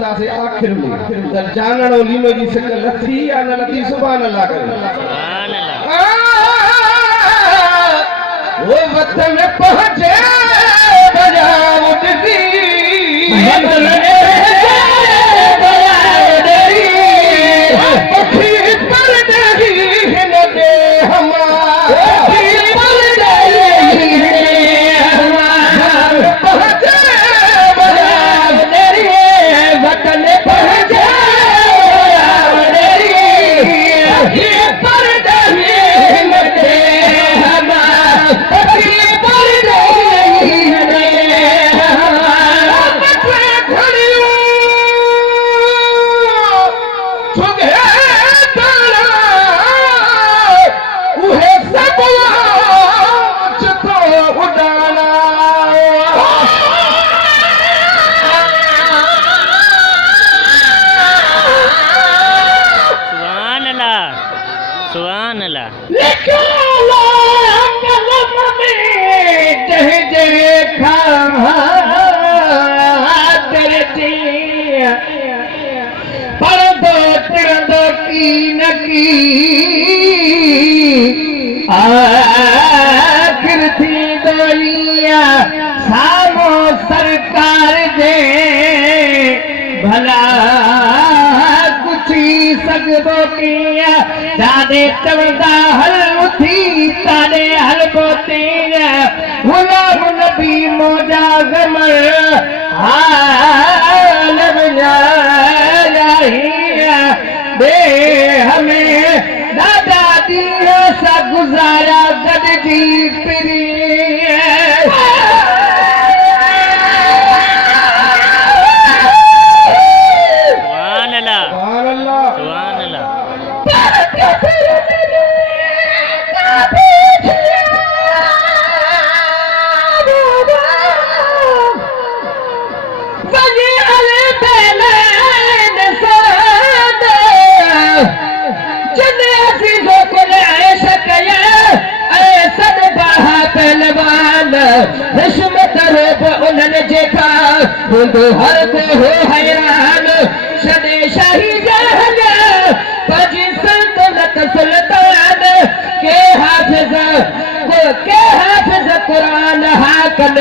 से आखिर में तर जानण लीनो जी सक लथी या न लथी सुभान अल्लाह करे सुभान अल्लाह। वो वतन पहुंचे बजा उठती वतन बजा उठती पखी पर नहीं हिन दे हमारा पखी पर नहीं हिन दे हमारा पहुंचे बजा उठती वतन पहुंचे पखी पर नहीं हिन दे हमारा पखी पर नहीं हिन दे हमारा पखी घड़ियों छुगे तारा उहे सब लाच तो उड़ाना सुभान अल्लाह। सुभान अल्लाह। निकालो कलम में जह जह खातर जी पर दो तिर दो की न की आखिर थी दोलिया सामो सरकार दे भला कुछ ही सगबो किया जादे चवंदा हल उठी तादे हल बोती गुलाम नबी मोजा गमर हाल बजाया दे हमें दादा दी सा गुजारा गद जी पिरी सुभान अल्लाह। सुभान अल्लाह सुभान अल्लाह। उन्हनि जेका हूंदो हर को हो हैरान छॾे शाही जहान पंहिंजी सल्तनत सुल्तान के हाफ़िज़ क़ुरान हाकम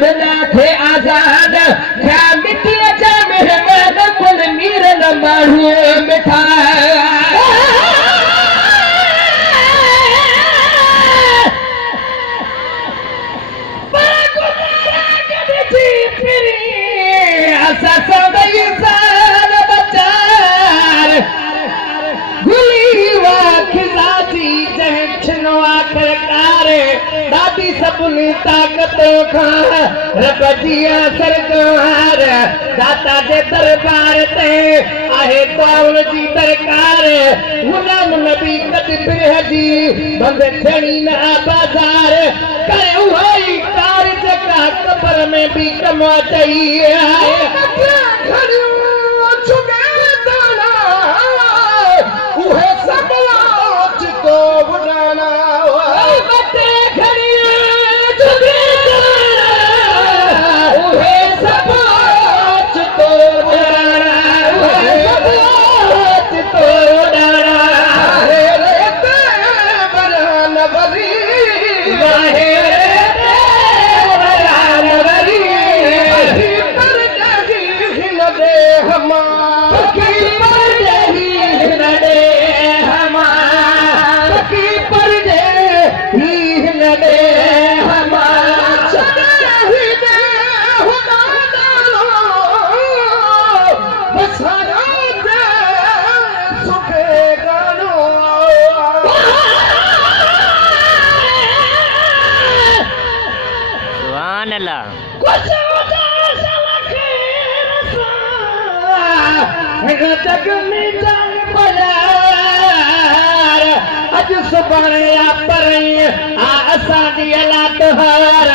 बिना थे आज़ाद क्या मिटीअ जा महिमान कुल मीर न माण्हू मिठा दादी सभिनी ताक़तों खां रब जी सरकार दाता जे दरबार ते आहे कौन जी दरकार गुलाम नबी कद बिरहजी बंद थियणी न बाज़ार करे उहो ई कार जेका कबर में बि कम अचई आहे उहे सब लाच तो उड़ाना सुभान अल्लाह। जग में जान बजार अज सुभाणे या परई आ असांजी औलाद हार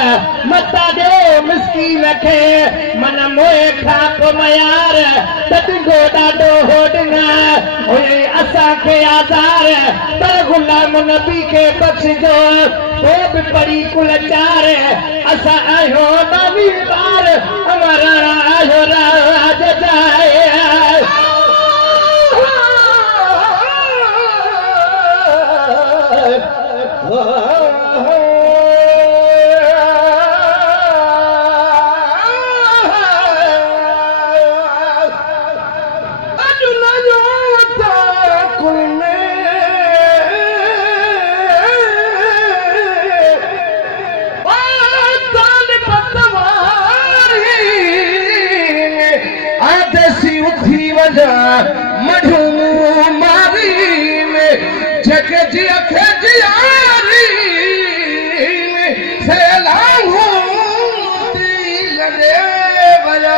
मता दे मिस्कीन खे मन मोए खाप मयार तॾहिं ॾाढो होॾना असा के आधार पर गुलाम नबी के बख्श जो वो भी पड़ी कुलचार असा आयो नबी बार हमारा आयो राज जाए मधु मारी जग जी जियारी सैलाहू लगे बजा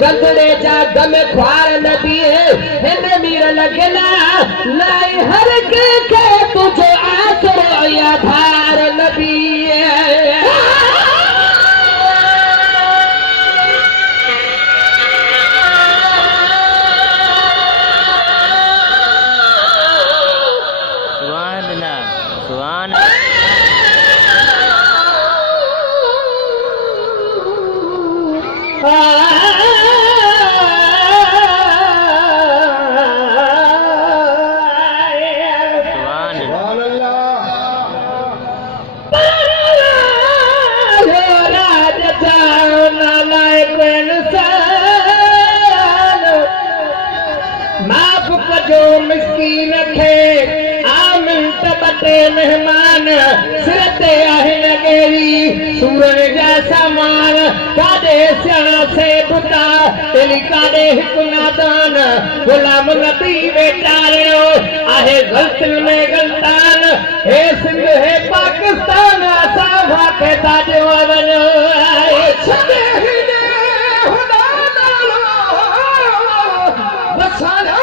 गंदड़े जा गम ख्वार नबी हिन मीर लगला लाई हर के तुझो आसरो या धार नबी सुभान अल्लाह सुभान मिस्कीन खे आमिन तबते मेहमान सिरते आहिन गेरी सूरज जा सामान कादे सियाणा से बुता तेली कादे हिक नादान गुलाम नबी बेचारो आहे गलतिन में गलतान हे सिंध हे पाकिस्तान असा भाके ताजे वनो आए छदे हिने हुदा नालो बसाना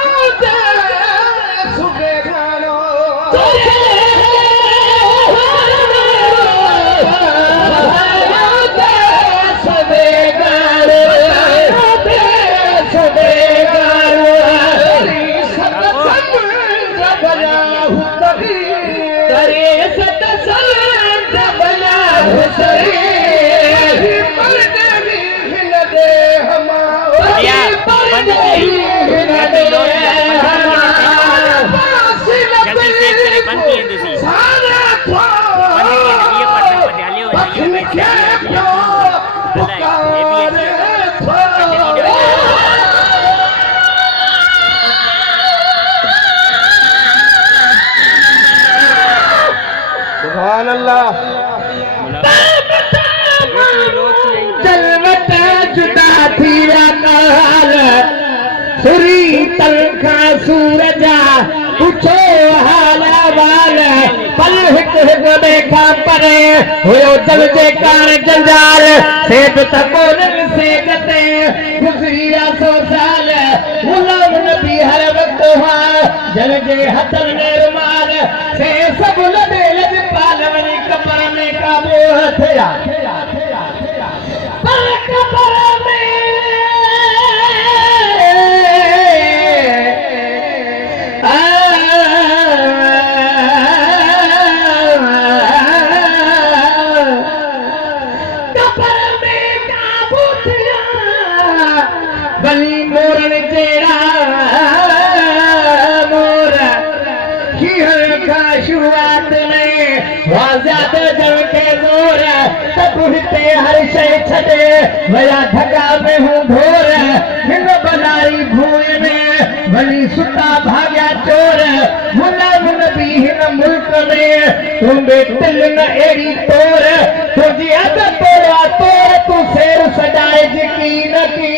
सुभान अल्लाह जलवत जुदा थी काल सुरी तलखा सूरजा पूछो हाला वाल पल हिक हिक देखा परे हुयो जल जे कार जंजाल सेब तकोन से गते गुजरी 100 साल गुलाम नबी हर वक्त हुआ जल जे हथन ने रुमाल से सब लदे लज पाल वनी कपर में काबू हथिया कपर में बली मोरन जेड़ा मोर हीहर का शुरुआत में वाज़ात जल के जोर तब हिते हर शय छदे वया धगा में हूँ ढोर हिन बनाई भूमि में भली सुता भाग्या चोर गुलाम नबी हिन मुल्क में तुम बेटल न एड़ी तोर तुझी अद तोरा तोर तू शेर सजाए यकीन की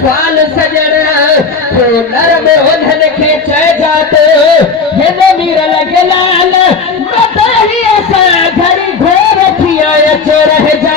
स्वाल सजण जो नरम उन्हनि खे चइजातो हिन मीर लॻे लाल मत ही असां घड़ी घोर थी अचो रहिजा